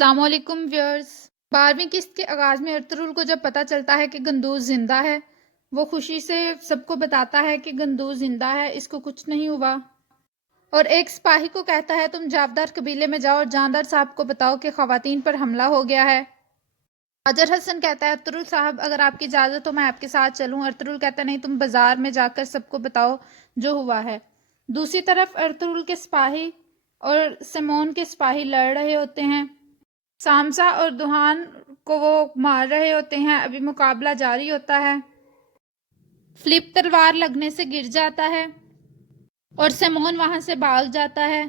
السلام علیکم ویورز۔ 12ویں قسط کے آغاز میں ارطغرل کو جب پتہ چلتا ہے کہ گندوز زندہ ہے، وہ خوشی سے سب کو بتاتا ہے کہ گندوز زندہ ہے، اس کو کچھ نہیں ہوا، اور ایک سپاہی کو کہتا ہے تم جاودار قبیلے میں جاؤ اور جاندار صاحب کو بتاؤ کہ خواتین پر حملہ ہو گیا ہے۔ اجر حسن کہتا ہے ارطغرل صاحب اگر آپ کی اجازت ہو میں آپ کے ساتھ چلوں۔ ارطغرل کہتا ہے نہیں، تم بازار میں جا کر سب کو بتاؤ جو ہوا ہے۔ دوسری طرف ارطغرل کے سپاہی اور سیمون کے سپاہی لڑ رہے ہوتے ہیں، سامسا اور دوہان کو وہ مار رہے ہوتے ہیں، ابھی مقابلہ جاری ہوتا ہے۔ فلپ تلوار لگنے سے گر جاتا ہے اور سیمون وہاں سے بھاگ جاتا ہے،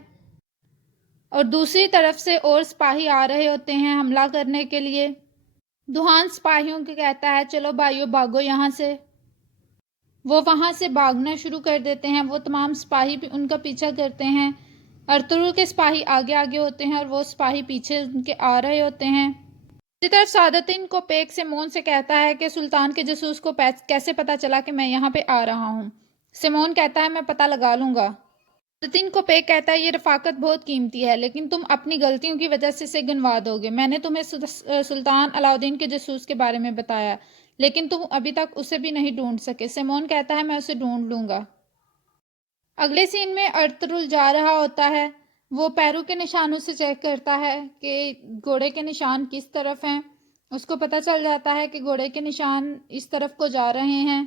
اور دوسری طرف سے اور سپاہی آ رہے ہوتے ہیں حملہ کرنے کے لیے۔ دوہان سپاہیوں کو کہتا ہے چلو بھائیو بھاگو یہاں سے۔ وہ وہاں سے بھاگنا شروع کر دیتے ہیں، وہ تمام سپاہی بھی ان کا پیچھا کرتے ہیں۔ ارطغرل کے سپاہی آگے آگے ہوتے ہیں اور وہ سپاہی پیچھے ان کے آ رہے ہوتے ہیں۔ اسی طرف سعادتدین کوپیک سیمون سے کہتا ہے کہ سلطان کے جاسوس کو کیسے پتا چلا کہ میں یہاں پہ آ رہا ہوں؟ سیمون کہتا ہے میں پتہ لگا لوں گا۔ سعادتدین کوپیک کہتا ہے یہ رفاقت بہت قیمتی ہے، لیکن تم اپنی غلطیوں کی وجہ سے اسے گنوا دو گے۔ میں نے تمہیں سلطان علاؤدین کے جاسوس کے بارے میں بتایا، لیکن تم ابھی تک اسے بھی نہیں ڈھونڈ سکے۔ سیمون کہتا ہے میں اسے ڈھونڈ لوں گا۔ اگلے سین میں ارطغرل جا رہا ہوتا ہے، وہ پیروں کے نشانوں سے چیک کرتا ہے کہ گھوڑے کے نشان کس طرف ہیں۔ اس کو پتہ چل جاتا ہے کہ گھوڑے کے نشان اس طرف کو جا رہے ہیں۔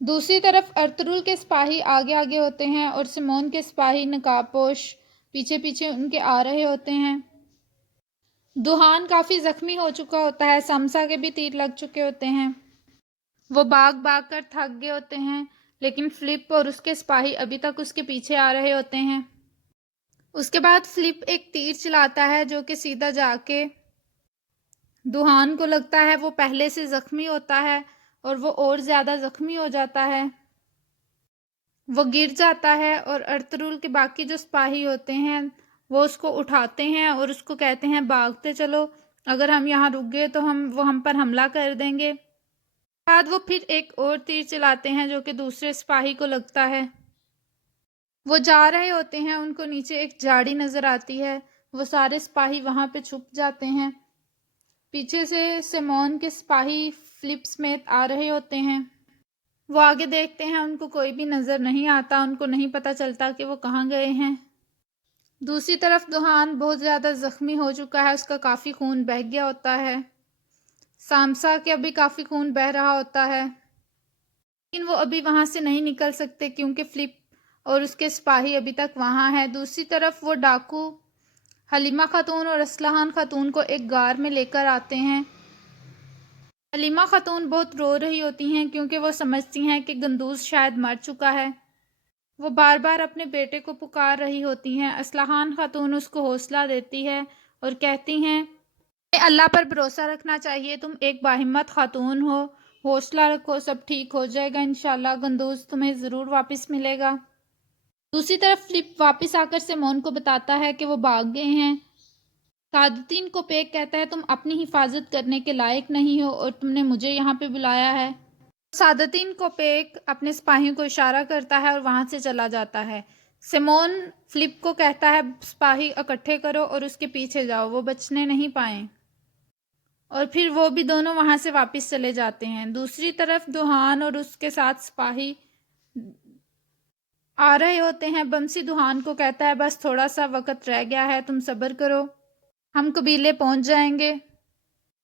دوسری طرف ارطغرل کے سپاہی آگے آگے ہوتے ہیں اور سیمون کے سپاہی نقاب پوش پیچھے پیچھے ان کے آ رہے ہوتے ہیں۔ دوہان کافی زخمی ہو چکا ہوتا ہے، سامسا کے بھی تیر لگ چکے ہوتے ہیں، وہ بھاگ بھاگ کر تھک گئے ہوتے ہیں، لیکن فلپ اور اس کے سپاہی ابھی تک اس کے پیچھے آ رہے ہوتے ہیں۔ اس کے بعد فلپ ایک تیر چلاتا ہے جو کہ سیدھا جا کے دوہان کو لگتا ہے، وہ پہلے سے زخمی ہوتا ہے اور وہ اور زیادہ زخمی ہو جاتا ہے، وہ گر جاتا ہے، اور ارطغرل کے باقی جو سپاہی ہوتے ہیں وہ اس کو اٹھاتے ہیں اور اس کو کہتے ہیں بھاگتے چلو، اگر ہم یہاں رک گئے تو وہ ہم پر حملہ کر دیں گے۔ بعد وہ پھر ایک اور تیر چلاتے ہیں جو کہ دوسرے سپاہی کو لگتا ہے، وہ جا رہے ہوتے ہیں، ان کو نیچے ایک جھاڑی نظر آتی ہے، وہ سارے سپاہی وہاں پہ چھپ جاتے ہیں۔ پیچھے سے سیمون کے سپاہی فلپ سمیت آ رہے ہوتے ہیں، وہ آگے دیکھتے ہیں، ان کو کوئی بھی نظر نہیں آتا، ان کو نہیں پتہ چلتا کہ وہ کہاں گئے ہیں۔ دوسری طرف دوہان بہت زیادہ زخمی ہو چکا ہے، اس کا کافی خون بہہ گیا ہوتا ہے، سامسا کا بھی کافی خون بہہ رہا ہوتا ہے، لیکن وہ ابھی وہاں سے نہیں نکل سکتے کیونکہ فلپ اور اس کے سپاہی ابھی تک وہاں ہیں۔ دوسری طرف وہ ڈاکو حلیمہ خاتون اور اسلحان خاتون کو ایک غار میں لے کر آتے ہیں۔ حلیمہ خاتون بہت رو رہی ہوتی ہیں کیونکہ وہ سمجھتی ہیں کہ گندوز شاید مر چکا ہے، وہ بار بار اپنے بیٹے کو پکار رہی ہوتی ہیں۔ اسلحان خاتون اس کو حوصلہ دیتی ہے اور کہتی ہیں تمہیں اللہ پر بھروسہ رکھنا چاہیے، تم ایک باہمت خاتون ہو، حوصلہ رکھو، سب ٹھیک ہو جائے گا انشاءاللہ، گندوز تمہیں ضرور واپس ملے گا۔ دوسری طرف فلپ واپس آ کر سیمون کو بتاتا ہے کہ وہ بھاگ گئے ہیں۔ سعادتدین کوپیک کہتا ہے تم اپنی حفاظت کرنے کے لائق نہیں ہو اور تم نے مجھے یہاں پہ بلایا ہے۔ سعادتدین کوپیک اپنے سپاہیوں کو اشارہ کرتا ہے اور وہاں سے چلا جاتا ہے۔ سیمون فلپ کو کہتا ہے سپاہی اکٹھے کرو اور اس کے پیچھے جاؤ، وہ بچنے نہیں پائیں، اور پھر وہ بھی دونوں وہاں سے واپس چلے جاتے ہیں۔ دوسری طرف دوہان اور اس کے ساتھ سپاہی آ رہے ہوتے ہیں۔ بمسی دوہان کو کہتا ہے بس تھوڑا سا وقت رہ گیا ہے، تم صبر کرو، ہم قبیلے پہنچ جائیں گے۔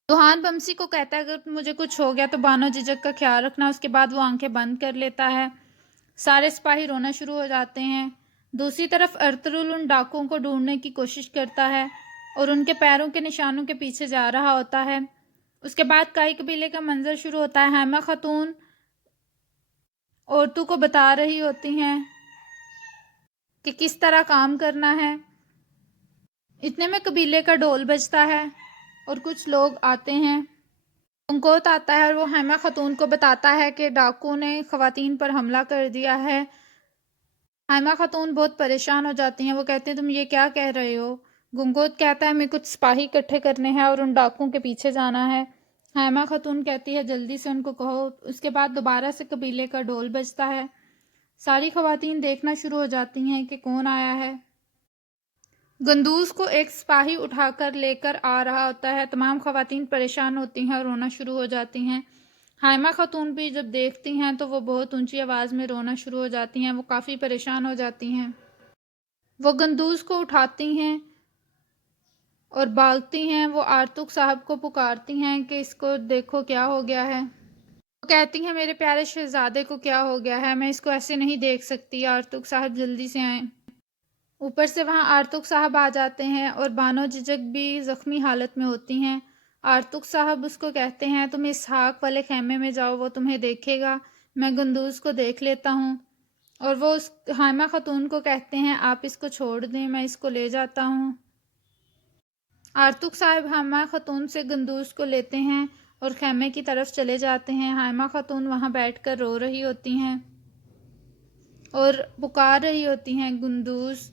دوہان بمسی کو کہتا ہے اگر مجھے کچھ ہو گیا تو بانو جھجک کا خیال رکھنا۔ اس کے بعد وہ آنکھیں بند کر لیتا ہے، سارے سپاہی رونا شروع ہو جاتے ہیں۔ دوسری طرف ارطغرل ان ڈاکوؤں کو ڈھونڈنے کی کوشش کرتا ہے اور ان کے پیروں کے نشانوں کے پیچھے جا رہا ہوتا ہے۔ اس کے بعد کائی قبیلے کا منظر شروع ہوتا ہے، حلیمہ خاتون عورتوں کو بتا رہی ہوتی ہیں کہ کس طرح کام کرنا ہے۔ اتنے میں قبیلے کا ڈھول بجتا ہے اور کچھ لوگ آتے ہیں، گنگوت آتا ہے اور وہ حلیمہ خاتون کو بتاتا ہے کہ ڈاکو نے خواتین پر حملہ کر دیا ہے۔ حلیمہ خاتون بہت پریشان ہو جاتی ہیں، وہ کہتے ہیں تم یہ کیا کہہ رہے ہو؟ گنگوت کہتا ہے ہمیں کچھ سپاہی اکٹھے کرنے ہیں اور ان ڈاکوؤں کے پیچھے جانا ہے۔ حلیمہ خاتون کہتی ہے جلدی سے ان کو کہو۔ اس کے بعد دوبارہ سے قبیلے کا ڈھول بجتا ہے، ساری خواتین دیکھنا شروع ہو جاتی ہیں کہ کون آیا ہے۔ گندوز کو ایک سپاہی اٹھا کر لے کر آ رہا ہوتا ہے۔ تمام خواتین پریشان ہوتی ہیں اور رونا شروع ہو جاتی ہیں۔ حائمہ خاتون بھی جب دیکھتی ہیں تو وہ بہت اونچی آواز میں رونا شروع ہو جاتی ہیں، وہ کافی پریشان ہو جاتی ہیں۔ وہ گندوز کو اٹھاتی ہیں اور بھاگتی ہیں۔ وہ آرتک صاحب کو پکارتی ہیں کہ اس کو دیکھو کیا ہو گیا ہے۔ وہ کہتی ہیں میرے پیارے شہزادے کو کیا ہو گیا ہے، میں اس کو ایسے نہیں دیکھ سکتی، آرتک صاحب جلدی سے آئیں۔ اوپر سے وہاں آرتک صاحب آ جاتے ہیں اور بانو ججک بھی زخمی حالت میں ہوتی ہیں۔ آرتک صاحب اس کو کہتے ہیں تم اسحاق والے خیمے میں جاؤ، وہ تمہیں دیکھے گا، میں گندوز کو دیکھ لیتا ہوں۔ اور وہ اس حائمہ خاتون کو کہتے ہیں آپ اس کو چھوڑ دیں، میں اس کو لے جاتا ہوں۔ آرتک صاحب حائمہ خاتون سے گندوز کو لیتے ہیں اور خیمے کی طرف چلے جاتے ہیں۔ حائمہ خاتون وہاں بیٹھ کر رو رہی ہوتی ہیں اور پکار رہی ہوتی ہیں گندوز۔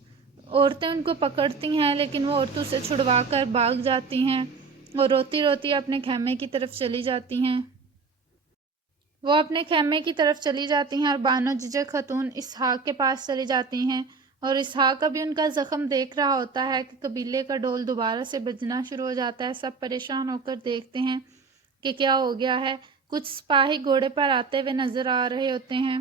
عورتیں ان کو پکڑتی ہیں لیکن وہ عورتوں سے چھڑوا کر بھاگ جاتی ہیں اور روتی روتی اپنے خیمے کی طرف چلی جاتی ہیں۔ وہ اپنے خیمے کی طرف چلی جاتی ہیں اور بانو ججک خاتون اسحاق کے پاس چلی جاتی ہیں اور اسحاق ابھی ان کا زخم دیکھ رہا ہوتا ہے کہ قبیلے کا ڈول دوبارہ سے بجنا شروع ہو جاتا ہے۔ سب پریشان ہو کر دیکھتے ہیں کہ کیا ہو گیا ہے۔ کچھ سپاہی گھوڑے پر آتے ہوئے نظر آ رہے ہوتے ہیں۔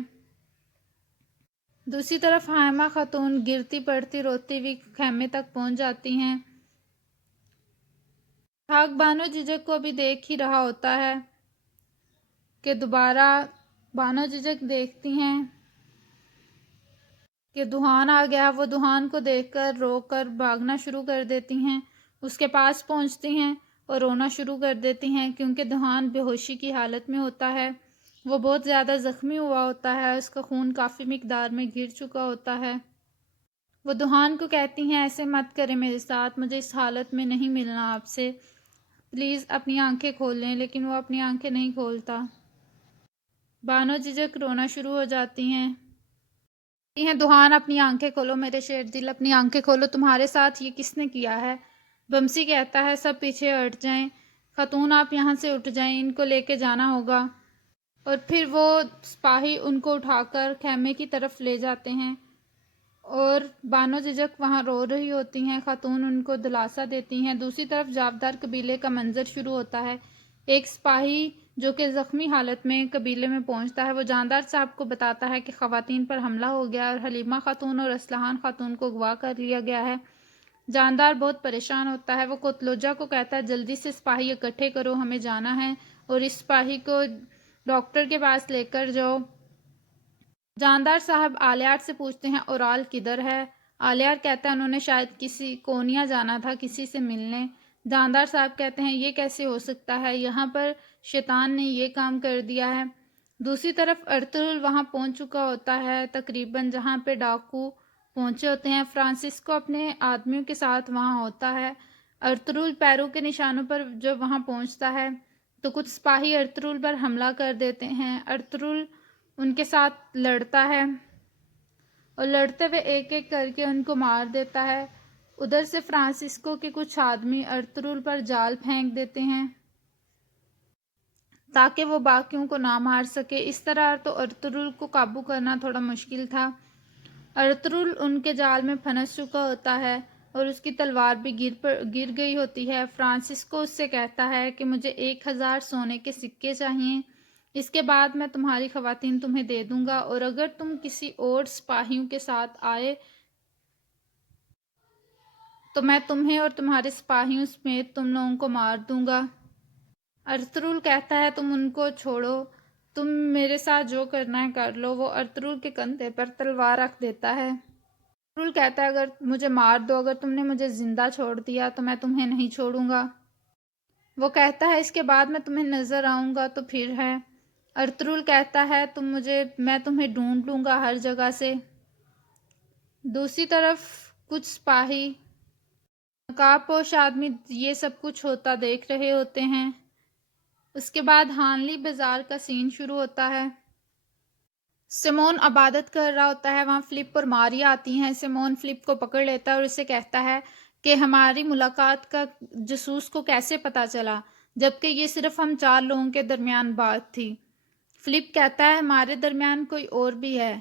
دوسری طرف حائمہ خاتون گرتی پڑتی روتی ہوئی خیمے تک پہنچ جاتی ہیں۔ اسحاق بانو ججک کو بھی دیکھ ہی رہا ہوتا ہے کہ دوبارہ بانو ججک دیکھتی ہیں کہ دہان آ گیا۔ وہ دہان کو دیکھ کر رو کر بھاگنا شروع کر دیتی ہیں، اس کے پاس پہنچتی ہیں اور رونا شروع کر دیتی ہیں کیونکہ دہان بے ہوشی کی حالت میں ہوتا ہے۔ وہ بہت زیادہ زخمی ہوا ہوتا ہے، اس کا خون کافی مقدار میں گر چکا ہوتا ہے۔ وہ دہان کو کہتی ہیں ایسے مت کریں میرے ساتھ، مجھے اس حالت میں نہیں ملنا آپ سے، پلیز اپنی آنکھیں کھول لیں، لیکن وہ اپنی آنکھیں نہیں کھولتا۔ بانو ججک رونا شروع ہو جاتی ہیں، کہتی ہیں دہان اپنی آنکھیں کھولو میرے شیر دل، اپنی آنکھیں کھولو، تمہارے ساتھ یہ کس نے کیا ہے؟ بمسی کہتا ہے سب پیچھے ہٹ جائیں، خاتون آپ یہاں سے اٹھ جائیں، ان کو لے کے جانا ہوگا۔ اور پھر وہ سپاہی ان کو اٹھا کر خیمے کی طرف لے جاتے ہیں اور بانو ججک وہاں رو رہی ہوتی ہیں، خاتون ان کو دلاسا دیتی ہیں۔ دوسری طرف جاودار قبیلے کا منظر شروع ہوتا ہے۔ ایک سپاہی جو کہ زخمی حالت میں قبیلے میں پہنچتا ہے، وہ جاندار صاحب کو بتاتا ہے کہ خواتین پر حملہ ہو گیا اور حلیمہ خاتون اور اسلحان خاتون کو اغوا کر لیا گیا ہے۔ جاندار بہت پریشان ہوتا ہے، وہ کوتلوجہ کو کہتا ہے جلدی سے سپاہی اکٹھے کرو، ہمیں جانا ہے اور اس سپاہی کو ڈاکٹر کے پاس لے کر جاؤ۔ جاندار صاحب آلیار سے پوچھتے ہیں اورال کدھر ہے؟ آلیار کہتا ہے انہوں نے شاید کسی کونیا جانا تھا، کسی سے ملنے۔ جاندار صاحب کہتے ہیں یہ کیسے ہو سکتا ہے، یہاں پر شیطان نے یہ کام کر دیا ہے۔ دوسری طرف ارطغرل وہاں پہنچ چکا ہوتا ہے تقریباً جہاں پہ ڈاکو پہنچے ہوتے ہیں۔ فرانسسکو اپنے آدمیوں کے ساتھ وہاں ہوتا ہے۔ ارطغرل پیروں کے نشانوں پر جب وہاں پہنچتا ہے تو کچھ سپاہی ارطغرل پر حملہ کر دیتے ہیں۔ ارطغرل ان کے ساتھ لڑتا ہے اور لڑتے ہوئے ایک ایک کر کے ان کو مار دیتا ہے۔ ادھر سے فرانسسکو کے کچھ آدمی ارطغرل پر جال پھینک دیتے ہیں تاکہ وہ باقیوں کو نہ مار سکے۔ اس طرح تو ارطغرل کو قابو کرنا تھوڑا مشکل تھا۔ ارطغرل ان کے جال میں پھنس چکا ہوتا ہے اور اس کی تلوار بھی گر گئی ہوتی ہے۔ فرانسسکو اس سے کہتا ہے کہ مجھے 1000 سونے کے سکے چاہئیں، اس کے بعد میں تمہاری خواتین تمہیں دے دوں گا، اور اگر تم کسی اور سپاہیوں کے ساتھ آئے تو میں تمہیں اور تمہارے سپاہیوں سمیت تم لوگوں کو مار دوں گا۔ ارطغرل کہتا ہے تم ان کو چھوڑو، تم میرے ساتھ جو کرنا ہے کر لو۔ وہ ارطغرل کے کندھے پر تلوار رکھ دیتا ہے۔ ارطغرل کہتا ہے اگر مجھے مار دو، اگر تم نے مجھے زندہ چھوڑ دیا تو میں تمہیں نہیں چھوڑوں گا۔ وہ کہتا ہے اس کے بعد میں تمہیں نظر آؤں گا تو پھر ہے۔ ارطغرل کہتا ہے میں تمہیں ڈھونڈ لوں گا ہر جگہ سے۔ دوسری طرف کچھ سپاہی نقاب پوش آدمی یہ سب کچھ ہوتا دیکھ رہے ہوتے ہیں۔ اس کے بعد ہانلی بازار کا سین شروع ہوتا ہے۔ سیمون عبادت کر رہا ہوتا ہے، وہاں فلپ اور ماریا آتی ہیں۔ سیمون فلپ کو پکڑ لیتا ہے اور اسے کہتا ہے کہ ہماری ملاقات کا جاسوس کو کیسے پتہ چلا، جبکہ یہ صرف ہم 4 لوگوں کے درمیان بات تھی۔ فلپ کہتا ہے ہمارے درمیان کوئی اور بھی ہے،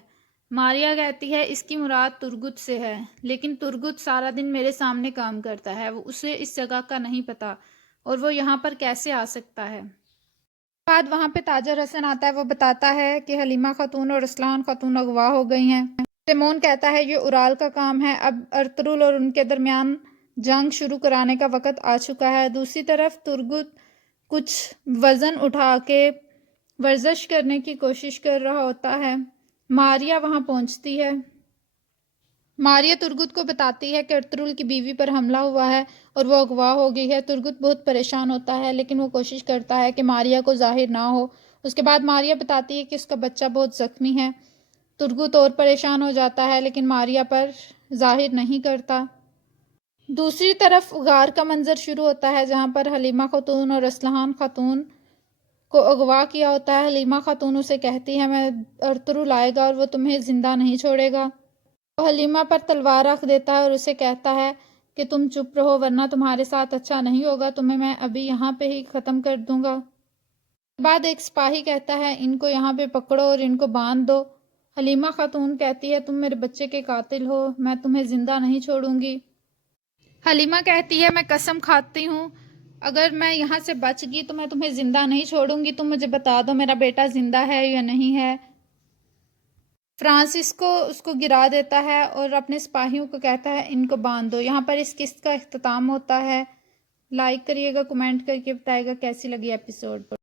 ماریا کہتی ہے اس کی مراد ترگت سے ہے، لیکن ترگت سارا دن میرے سامنے کام کرتا ہے، اسے اس جگہ کا نہیں پتا اور وہ یہاں پر کیسے آ سکتا ہے۔ بعد وہاں پہ تاجر حسن آتا ہے، وہ بتاتا ہے کہ حلیمہ خاتون اور رسلان خاتون اغوا ہو گئی ہیں۔ سیمون کہتا ہے یہ اورال کا کام ہے، اب ارطغرل اور ان کے درمیان جنگ شروع کرانے کا وقت آ چکا ہے۔ دوسری طرف ترگت کچھ وزن اٹھا کے ورزش کرنے کی کوشش کر رہا ہوتا ہے۔ ماریا وہاں پہنچتی ہے۔ ماریا ترگت کو بتاتی ہے کہ ارطغرل کی بیوی پر حملہ ہوا ہے اور وہ اغوا ہو گئی ہے۔ ترگت بہت پریشان ہوتا ہے، لیکن وہ کوشش کرتا ہے کہ ماریا کو ظاہر نہ ہو۔ اس کے بعد ماریا بتاتی ہے کہ اس کا بچہ بہت زخمی ہے۔ ترگت اور پریشان ہو جاتا ہے، لیکن ماریا پر ظاہر نہیں کرتا۔ دوسری طرف غار کا منظر شروع ہوتا ہے، جہاں پر حلیمہ خاتون اور رسلان خاتون کو اغوا کیا ہوتا ہے۔ حلیمہ خاتون اسے کہتی ہے میں ارطغرل آئے گا اور وہ تمہیں زندہ نہیں چھوڑے گا۔ وہ حلیمہ پر تلوار رکھ دیتا ہے اور اسے کہتا ہے کہ تم چپ رہو ورنہ تمہارے ساتھ اچھا نہیں ہوگا، تمہیں میں ابھی یہاں پہ ہی ختم کر دوں گا۔ بعد ایک سپاہی کہتا ہے ان کو یہاں پہ پکڑو اور ان کو باندھ دو۔ حلیمہ خاتون کہتی ہے تم میرے بچے کے قاتل ہو، میں تمہیں زندہ نہیں چھوڑوں گی۔ حلیمہ کہتی ہے میں قسم کھاتی ہوں اگر میں یہاں سے بچ گئی تو میں تمہیں زندہ نہیں چھوڑوں گی، تم مجھے بتا دو میرا بیٹا زندہ ہے یا نہیں ہے۔ فرانسس کو اس کو گرا دیتا ہے اور اپنے سپاہیوں کو کہتا ہے ان کو باندھ دو۔ یہاں پر اس قسط کا اختتام ہوتا ہے۔ لائک کریے گا، کمنٹ کر کے بتائے گا کیسی لگی ایپیسوڈ۔